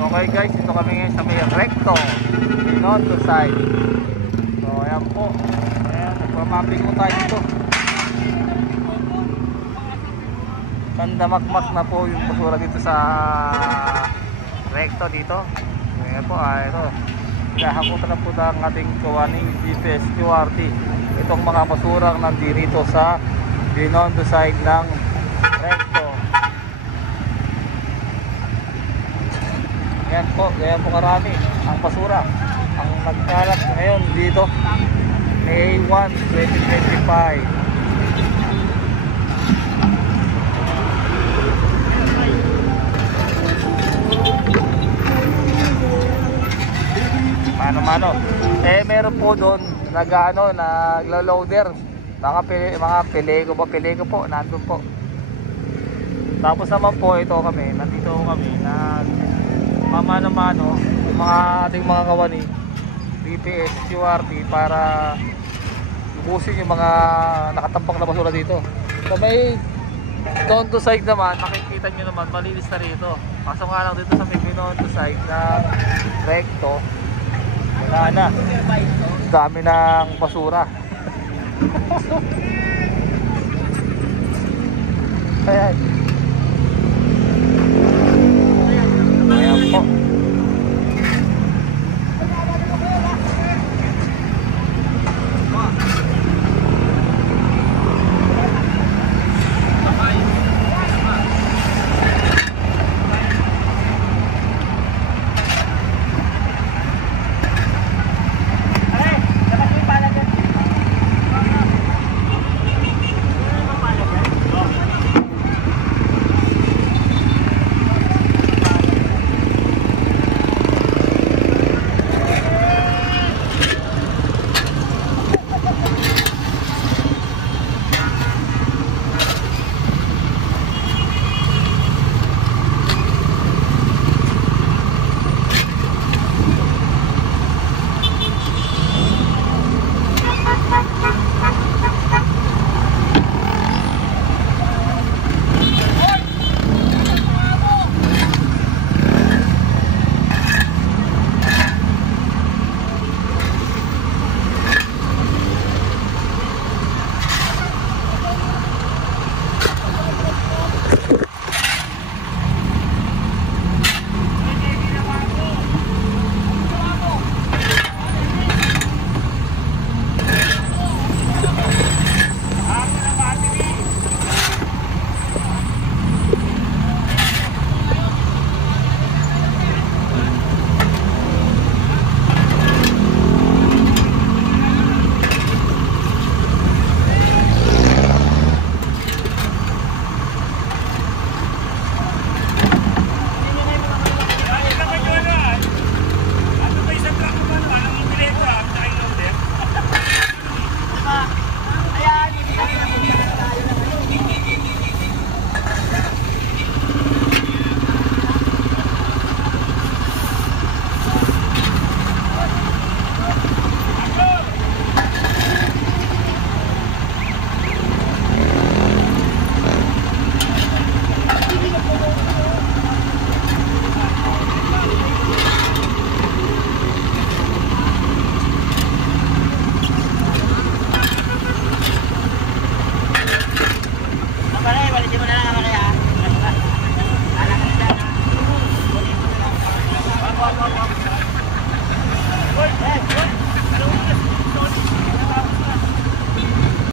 Okay guys, dito kami ngayon sa may recto Binondo side. So ayan po, ayan, nagpamapping mo tayo dito. Kandamakmak na po yung basura dito sa recto dito. Ayan po, ito hinahakutan na po ng ating kawaning GPS QRT itong mga basurang nandito sa Binondo side ng recto. Ayan po karami ang basura ang nagkalat ngayon dito May 1, 2025. Mano-mano. Meron po doon naglo-loader. Mga pelego po, nandun po. Tapos naman po nandito kami mamano-mano yung mga ating mga kawani GPS QRT para lubusin yung mga nakatampang na basura dito. So may Binondo side naman, makikita nyo naman malinis na rito. Kaso nga lang dito sa may Binondo side ng recto, wala na, dami ng basura. Ayan po.